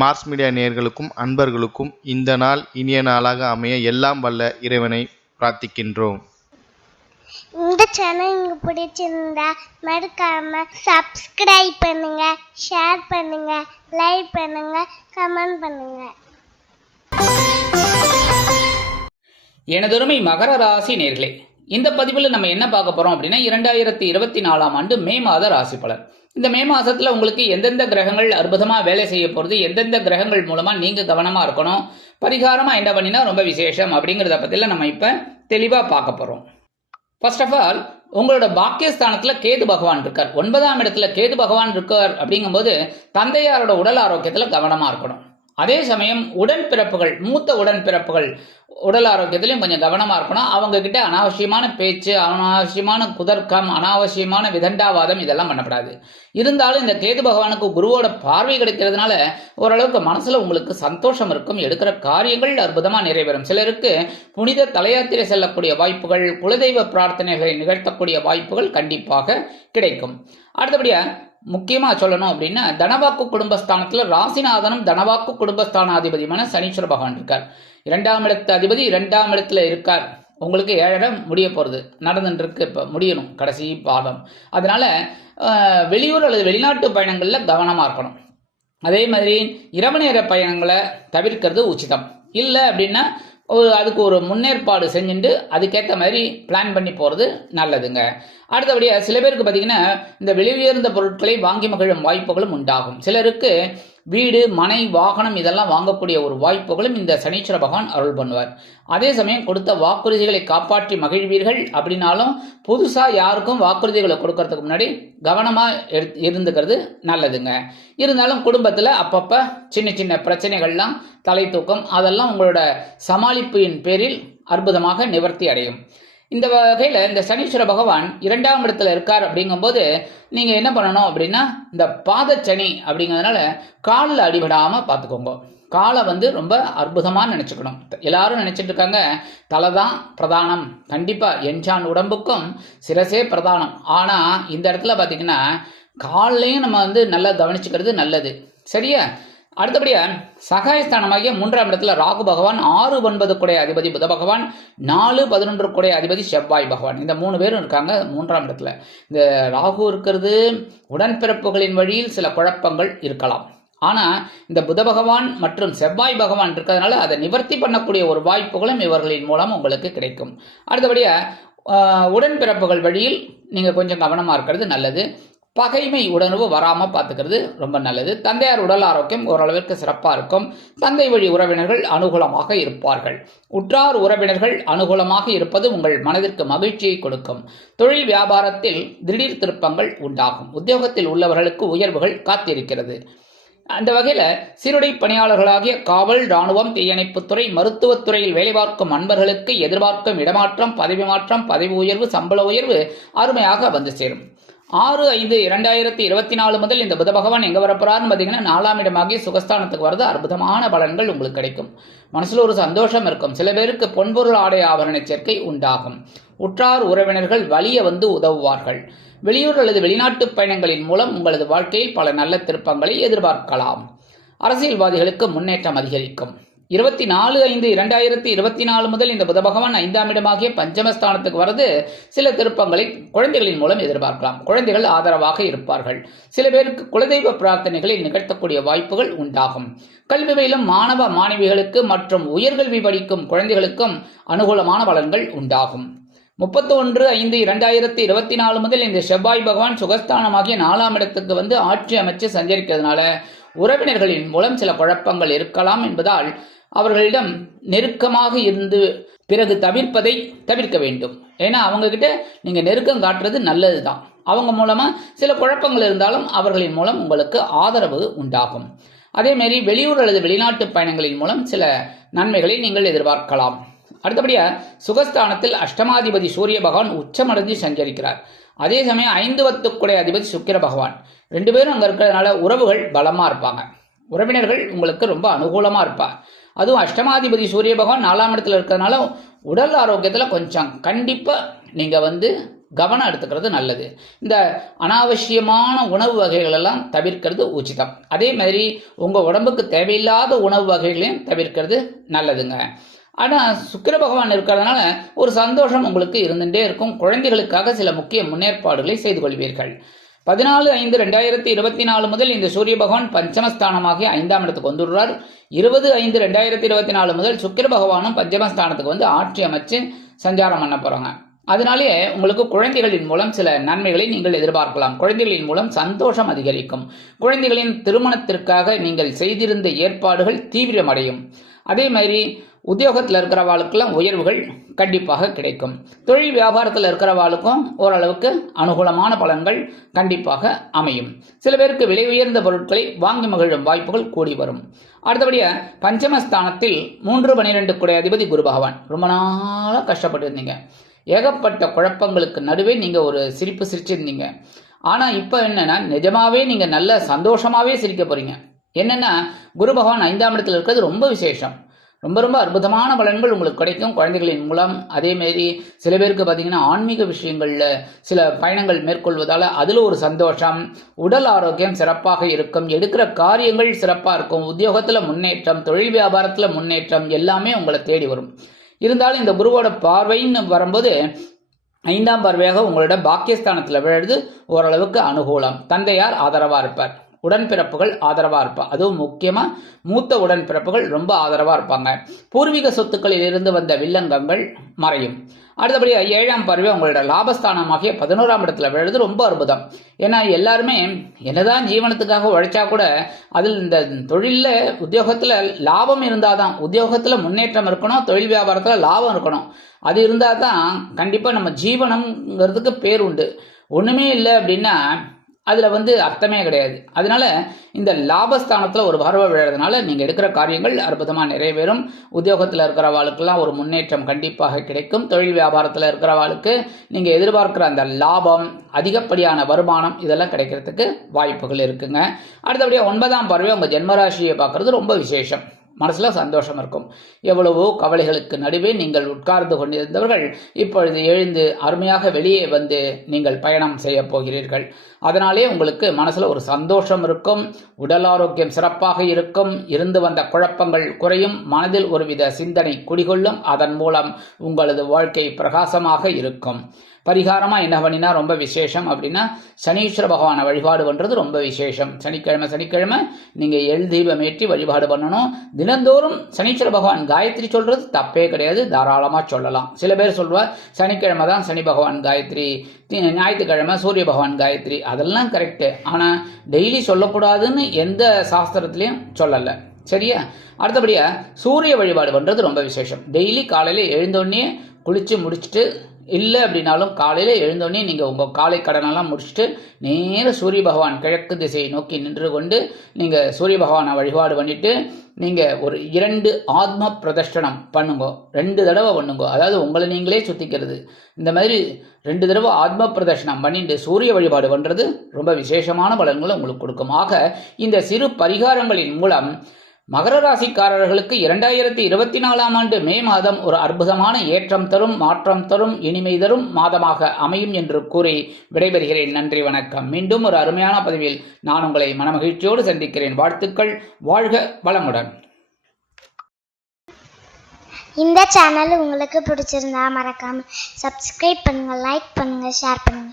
Mars media நேயர்களுக்கும் அன்பர்களுக்கும் இந்த நாள் இனிய நாளாக அமைய எல்லாம் வல்ல இறைவனை பிரார்த்திக்கின்றோம். இந்த சேனல் உங்களுக்கு பிடிச்சிருந்தா மறக்காம சப்ஸ்கிரைப் பண்ணுங்க, ஷேர் பண்ணுங்க, லைக் பண்ணுங்க, கமெண்ட் பண்ணுங்க. எனதொருமை மகர ராசி நேர்களே, இந்த பதிவில் நம்ம என்ன பார்க்க போறோம் அப்படின்னா 2024ஆம் ஆண்டு மே மாத ராசி பலன். இந்த மே மாசத்துல உங்களுக்கு எந்தெந்த கிரகங்கள் அற்புதமா வேலை செய்ய போறது, எந்தெந்த கிரகங்கள் மூலமா நீங்க கவனமா இருக்கணும், பரிகாரமா என்ன பண்ணினா ரொம்ப விசேஷம் அப்படிங்கிறத பத்தில நம்ம இப்ப தெளிவா பார்க்க போறோம். ஃபர்ஸ்ட் ஆஃப் ஆல், உங்களோட பாக்கியஸ்தானத்துல கேது பகவான் இருக்கார். 9ஆம் இடத்துல கேது பகவான் இருக்கார். அப்படிங்கும்போது தந்தையாரோட உடல் ஆரோக்கியத்துல கவனமா இருக்கணும். அதே சமயம் உடன்பிறப்புகள், மூத்த உடன்பிறப்புகள் உடல் ஆரோக்கியத்திலையும் கொஞ்சம் கவனமா இருக்கணும். அவங்க கிட்ட அனாவசியமான பேச்சு, அனாவசியமான குதர்க்கம், அனாவசியமான விதண்டாவாதம் இதெல்லாம் பண்ணப்படாது. இருந்தாலும் இந்த கேது பகவானுக்கு குருவோட பார்வை கிடைக்கிறதுனால ஓரளவுக்கு மனசுல உங்களுக்கு சந்தோஷம் இருக்கும். எடுக்கிற காரியங்கள் அற்புதமா நிறைவேறும். சிலருக்கு புனித தலையாத்திரை செல்லக்கூடிய வாய்ப்புகள், குலதெய்வ பிரார்த்தனைகளை நிகழ்த்தக்கூடிய வாய்ப்புகள் கண்டிப்பாக கிடைக்கும். அடுத்தபடியா முக்கியமா சொல்லணும் அப்படின்னா, தனவாக்கு குடும்பஸ்தானத்துல ராசிநாதனும் தனவாக்கு குடும்பஸ்தானாதிபதியான சனீஸ்வர பகவான் இருக்கார். 2ஆம் இடத்து அதிபதி 2ஆம் இடத்துல இருக்கார். உங்களுக்கு 7 இடம் முடிய போறது, நடந்துட்டு இருக்கு, இப்ப முடியணும் கடைசி பாதம். அதனால வெளியூர் அல்லது வெளிநாட்டு பயணங்கள்ல கவனமா இருக்கணும். அதே மாதிரி இரவு நேர பயணங்களை தவிர்க்கிறது உச்சிதம். இல்லை அப்படின்னா அதுக்கு ஒரு முன்னேற்பாடு செஞ்சுட்டு அதுக்கேற்ற மாதிரி பிளான் பண்ணி போகிறது நல்லதுங்க. அடுத்தபடியாக சில பேருக்கு பார்த்தீங்கன்னா இந்த விலையுயர்ந்த பொருட்களை வாங்கி மகிழும் வாய்ப்புகளும் உண்டாகும். சிலருக்கு வீடு, மனை, வாகனம் இதெல்லாம் வாங்கக்கூடிய ஒரு வாய்ப்புகளும் இந்த சனீஸ்வர பகவான் அருள் பண்ணுவார். அதே சமயம் கொடுத்த வாக்குறுதிகளை காப்பாற்றி மகிழ்வீர்கள். அப்படின்னாலும் புதுசாக யாருக்கும் வாக்குறுதிகளை கொடுக்கறதுக்கு முன்னாடி கவனமாக இருந்துக்கிறது நல்லதுங்க. இருந்தாலும் குடும்பத்தில் அப்பப்போ சின்ன சின்ன பிரச்சனைகள்லாம், தலை தூக்கம், அதெல்லாம் உங்களோட சமாளிப்பின் பேரில் அற்புதமாக நிவர்த்தி அடையும். இந்த வகையில் இந்த சனீஸ்வர பகவான் 2ஆம் இடத்துல இருக்கார். அப்படிங்கும்போது நீங்கள் என்ன பண்ணணும் அப்படின்னா, இந்த பாதச்சனி அப்படிங்கிறதுனால காலில் அடிபடாமல் பார்த்துக்கோங்க. காலை ரொம்ப அற்புதமாக நினச்சிக்கணும். எல்லாரும் நினச்சிட்டு இருக்காங்க தலை தான் பிரதானம். கண்டிப்பாக எஞ்சான் உடம்புக்கும் சிரசே பிரதானம். ஆனால் இந்த இடத்துல பார்த்தீங்கன்னா காலையும் நம்ம நல்லா கவனிச்சுக்கிறது நல்லது. சரியா? அடுத்தபடியாக சகாயஸ்தானமாகிய 3ஆம் இடத்துல ராகு பகவான், 6, 9 குடைய அதிபதி புத பகவான், 4, 11 குடைய அதிபதி செவ்வாய் பகவான், இந்த 3 பேரும் இருக்காங்க 3ஆம் இடத்துல. இந்த ராகு இருக்கிறது உடன்பிறப்புகளின் வழியில் சில குழப்பங்கள் இருக்கலாம். ஆனால் இந்த புத பகவான் மற்றும் செவ்வாய் பகவான் இருக்கிறதுனால அதை நிவர்த்தி பண்ணக்கூடிய ஒரு வாய்ப்புகளும் இவர்களின் மூலம் உங்களுக்கு கிடைக்கும். அடுத்தபடியாக உடன்பிறப்புகள் வழியில் நீங்கள் கொஞ்சம் கவனமாக இருக்கிறது நல்லது. பகைமை உணர்வு வராமல் பார்த்துக்கிறது ரொம்ப நல்லது. தந்தையார் உடல் ஆரோக்கியம் ஓரளவிற்கு சிறப்பாக இருக்கும். தந்தை வழி உறவினர்கள் அனுகூலமாக இருப்பார்கள். உற்றார் உறவினர்கள் அனுகூலமாக இருப்பது உங்கள் மனதிற்கு மகிழ்ச்சியை கொடுக்கும். தொழில் வியாபாரத்தில் திடீர் திருப்பங்கள் உண்டாகும். உத்தியோகத்தில் உள்ளவர்களுக்கு உயர்வுகள் காத்திருக்கிறது. அந்த வகையில் சீருடை பணியாளர்களாகிய காவல், இராணுவம், தீயணைப்புத்துறை, மருத்துவத்துறையில் வேலை பார்க்கும் அன்பர்களுக்கு எதிர்பார்க்கும் இடமாற்றம், பதவி மாற்றம், பதவி உயர்வு, சம்பள உயர்வு அருமையாக வந்து சேரும். 6/5/2024 முதல் இந்த புத பகவான் எங்க வரப்போறாருன்னு பார்த்தீங்கன்னா 4ஆம் இடமாகி சுகஸ்தானத்துக்கு வரது. அற்புதமான பலன்கள் உங்களுக்கு கிடைக்கும். மனசுல ஒரு சந்தோஷம் இருக்கும். சில பேருக்கு பொன்பொருள் ஆடை ஆபரண சேர்க்கை உண்டாகும். உற்றார் உறவினர்கள் வலிய உதவுவார்கள். வெளியூர் அல்லது வெளிநாட்டு பயணங்களின் மூலம் உங்களது வாழ்க்கையில் பல நல்ல திருப்பங்களை எதிர்பார்க்கலாம். அரசியல்வாதிகளுக்கு முன்னேற்றம் அதிகரிக்கும். 24/5/2024 முதல் இந்த புத பகவான் 5ஆம் இடமாகிய பஞ்சமஸ்தானத்துக்கு வரது சில திருப்பங்களை குழந்தைகளின் மூலம் எதிர்பார்க்கலாம். குழந்தைகள் ஆதரவாக இருப்பார்கள். சில பேருக்கு குலதெய்வ பிரார்த்தனைகளை நிகழ்த்தக்கூடிய வாய்ப்புகள் உண்டாகும். கல்வி பயிலும் மாணவ மாணவிகளுக்கு மற்றும் உயர்கல்வி படிக்கும் குழந்தைகளுக்கும் அனுகூலமான பலன்கள் உண்டாகும். 31/5/2024 முதல் இந்த செவ்வாய் பகவான் சுகஸ்தானமாகிய 4ஆம் இடத்துக்கு ஆட்சி அமைச்சு சஞ்சரிக்கிறதுனால உறவினர்களின் மூலம் சில குழப்பங்கள் இருக்கலாம் என்பதால் அவர்களிடம் நெருக்கமாக இருந்து பிறகு தவிர்ப்பதை தவிர்க்க வேண்டும். ஏன்னா அவங்க கிட்ட நீங்க நெருக்கம் காட்டுறது நல்லதுதான். அவங்க மூலமா சில குழப்பங்கள் இருந்தாலும் அவர்களின் மூலம் உங்களுக்கு ஆதரவு உண்டாகும். அதேமாரி வெளியூர் அல்லது வெளிநாட்டு பயணங்களின் மூலம் சில நன்மைகளை நீங்கள் எதிர்பார்க்கலாம். அடுத்தபடியா சுகஸ்தானத்தில் அஷ்டமாதிபதி சூரிய பகவான் உச்சமடைந்து சஞ்சரிக்கிறார். அதே சமயம் 5 குடைய அதிபதி சுக்கிர பகவான், 2 பேரும் அங்கே இருக்கிறதுனால உறவுகள் பலமாக இருப்பாங்க. உறவினர்கள் உங்களுக்கு ரொம்ப அனுகூலமாக இருப்பாங்க. அதுவும் அஷ்டமாதிபதி சூரிய பகவான் 4ஆம் இடத்துல இருக்கிறதுனால உடல் ஆரோக்கியத்தில் கொஞ்சம் கண்டிப்பாக நீங்கள் கவனம் எடுத்துக்கிறது நல்லது. இந்த அனாவசியமான உணவு வகைகள் எல்லாம் தவிர்க்கிறது உச்சிதம். அதே மாதிரி உங்கள் உடம்புக்கு தேவையில்லாத உணவு வகைகளையும் தவிர்க்கிறது நல்லதுங்க. ஆனால் சுக்கிர பகவான் இருக்கிறதுனால ஒரு சந்தோஷம் உங்களுக்கு இருந்துகிட்டே இருக்கும். குழந்தைகளுக்காக சில முக்கிய முன்னேற்பாடுகளை செய்து கொள்வீர்கள். 14/5/2024 முதல் இந்த சூரிய பகவான் பஞ்சமஸ்தானமாகி 5ஆம் இடத்துக்கு வந்துடுறார். 20/5/2024 முதல் சுக்கிர பகவானும் பஞ்சமஸ்தானத்துக்கு வந்து ஆட்சி அமைச்சு சஞ்சாரம் பண்ண போகிறாங்க. அதனாலே உங்களுக்கு குழந்தைகளின் மூலம் சில நன்மைகளை நீங்கள் எதிர்பார்க்கலாம். குழந்தைகளின் மூலம் சந்தோஷம் அதிகரிக்கும். குழந்தைகளின் திருமணத்திற்காக நீங்கள் செய்திருந்த ஏற்பாடுகள் தீவிரமடையும். அதே மாதிரி உத்தியோகத்தில் இருக்கிறவாளுக்கெல்லாம் உயர்வுகள் கண்டிப்பாக கிடைக்கும். தொழில் வியாபாரத்தில் இருக்கிறவாளுக்கும் ஓரளவுக்கு அனுகூலமான பலன்கள் கண்டிப்பாக அமையும். சில பேருக்கு விலை உயர்ந்த பொருட்களை வாங்கி மகிழும் வாய்ப்புகள் கூடி வரும். அடுத்தபடியாக பஞ்சமஸ்தானத்தில் 3/12 குடை அதிபதி குரு பகவான். ரொம்ப நாளாக கஷ்டப்பட்டு இருந்தீங்க. ஏகப்பட்ட குழப்பங்களுக்கு நடுவே நீங்கள் ஒரு சிரிப்பு சிரிச்சிருந்தீங்க. ஆனால் இப்போ என்னென்னா நிஜமாவே நீங்கள் நல்ல சந்தோஷமாகவே சிரிக்க போகிறீங்க. என்னென்னா குரு பகவான் 5ஆம் இடத்தில் இருக்கிறது ரொம்ப விசேஷம். ரொம்ப ரொம்ப அற்புதமான பலன்கள் உங்களுக்கு கிடைக்கும் குழந்தைகளின் மூலம். அதேமாரி சில பேருக்கு பார்த்தீங்கன்னா ஆன்மீக விஷயங்களில் சில பயணங்கள் மேற்கொள்வதால் அதில் ஒரு சந்தோஷம். உடல் ஆரோக்கியம் சிறப்பாக இருக்கும். எடுக்கிற காரியங்கள் சிறப்பாக இருக்கும். உத்தியோகத்தில் முன்னேற்றம், தொழில் வியாபாரத்தில் முன்னேற்றம் எல்லாமே உங்களை தேடி வரும். இருந்தாலும் இந்த குருவோட பார்வைன்னு வரும்போது 5ஆம் பார்வையாக உங்களோட பாக்கியஸ்தானத்தில் விழுது ஓரளவுக்கு அனுகூலம். தந்தையார் ஆதரவாக இருப்பார். உடன்பிறப்புகள் ஆதரவாக இருப்பாங்க. அதுவும் முக்கியமாக மூத்த உடன்பிறப்புகள் ரொம்ப ஆதரவாக இருப்பாங்க. பூர்வீக சொத்துக்களில் இருந்து வந்த வில்லங்கங்கள் மறையும். அடுத்தபடியாக 7ஆம் பார்வை உங்களோட லாபஸ்தானமாகிய 11ஆம் இடத்துல விழுது ரொம்ப அற்புதம். ஏன்னா எல்லாருமே என்னதான் ஜீவனத்துக்காக உழைச்சா கூட அதில் இந்த தொழிலில் உத்தியோகத்தில் லாபம் இருந்தால் தான், உத்தியோகத்தில் முன்னேற்றம் இருக்கணும், தொழில் வியாபாரத்தில் லாபம் இருக்கணும். அது இருந்தால் தான் கண்டிப்பாக நம்ம ஜீவனம்ங்கிறதுக்கு பேர் உண்டு. ஒன்றுமே இல்லை அப்படின்னா அதில் அர்த்தமே கிடையாது. அதனால இந்த லாபஸ்தானத்தில் ஒரு பார்வை விழுறதுனால நீங்கள் எடுக்கிற காரியங்கள் அற்புதமாக நிறைவேறும். உத்தியோகத்தில் இருக்கிறவாளுக்கெல்லாம் ஒரு முன்னேற்றம் கண்டிப்பாக கிடைக்கும். தொழில் வியாபாரத்தில் இருக்கிறவாளுக்கு நீங்கள் எதிர்பார்க்குற அந்த லாபம், அதிகப்படியான வருமானம் இதெல்லாம் கிடைக்கிறதுக்கு வாய்ப்புகள் இருக்குங்க. அடுத்தபடியாக 9ஆம் பார்வை உங்கள் ஜென்மராசியை பார்க்குறது ரொம்ப விசேஷம். மனசில் சந்தோஷம் இருக்கும். எவ்வளவோ கவலைகளுக்கு நடுவே நீங்கள் உட்கார்ந்து கொண்டிருந்தவர்கள் இப்பொழுது எழுந்து அருமையாக வெளியே வந்து நீங்கள் பயணம் செய்ய போகிறீர்கள். அதனாலே உங்களுக்கு மனசில் ஒரு சந்தோஷம் இருக்கும். உடல் ஆரோக்கியம் சிறப்பாக இருக்கும். இருந்து வந்த குழப்பங்கள் குறையும். மனதில் ஒருவித சிந்தனை குடிகொள்ளும். அதன் மூலம் உங்களது வாழ்க்கை பிரகாசமாக இருக்கும். பரிகாரமாக என்ன பண்ணினா ரொம்ப விசேஷம் அப்படின்னா சனீஸ்வர பகவானை வழிபாடு பண்ணுறது ரொம்ப விசேஷம். சனிக்கிழமை நீங்கள் எள் தீபம் ஏற்றி வழிபாடு பண்ணணும். தினந்தோறும் சனீஸ்வர பகவான் காயத்ரி சொல்கிறது தப்பே கிடையாது, தாராளமாக சொல்லலாம். சில பேர் சொல்வார் சனிக்கிழமை தான் சனி பகவான் காயத்ரி, ஞாயிற்றுக்கிழமை சூரிய பகவான் காயத்ரி, அதெல்லாம் கரெக்டு. ஆனால் டெய்லி சொல்லக்கூடாதுன்னு எந்த சாஸ்திரத்துலேயும் சொல்லலை. சரியா? அடுத்தபடியாக சூரிய வழிபாடு பண்ணுறது ரொம்ப விசேஷம். டெய்லி காலையில் எழுந்தோடனே குளித்து முடிச்சுட்டு, இல்லை அப்படின்னாலும் காலையில் எழுந்தோடனே நீங்கள் உங்கள் காலை கடனெல்லாம் முடிச்சுட்டு நேர சூரிய பகவான் கிழக்கு திசையை நோக்கி நின்று கொண்டு நீங்கள் சூரிய பகவானை வழிபாடு பண்ணிவிட்டு நீங்கள் ஒரு 2 ஆத்ம பிரதர்ஷனம் பண்ணுங்க. 2 தடவை பண்ணுங்க. அதாவது உங்களை நீங்களே சுத்திக்கிறது. இந்த மாதிரி 2 தடவை ஆத்ம பிரதர்ஷனம் பண்ணிட்டு சூரிய வழிபாடு பண்ணுறது ரொம்ப விசேஷமான பலன்களை உங்களுக்கு கொடுக்கும். ஆக இந்த சிறு பரிகாரங்களின் மூலம் மகர ராசிக்காரர்களுக்கு 2024ஆம் ஆண்டு மே மாதம் ஒரு அற்புதமான ஏற்றம் தரும், மாற்றம் தரும், இனிமை தரும் மாதமாக அமையும் என்று கூறி விடைபெறுகிறேன். நன்றி, வணக்கம். மீண்டும் ஒரு அருமையான பதிவில் நான் உங்களை மனமகிழ்ச்சியோடு சந்திக்கிறேன். வாழ்த்துக்கள். வாழ்க வளமுடன். இந்த சேனல் உங்களுக்கு பிடிச்சிருந்தா மறக்காம சப்ஸ்கிரைப் பண்ணுங்க, லைக் பண்ணுங்க, ஷேர் பண்ணுங்க.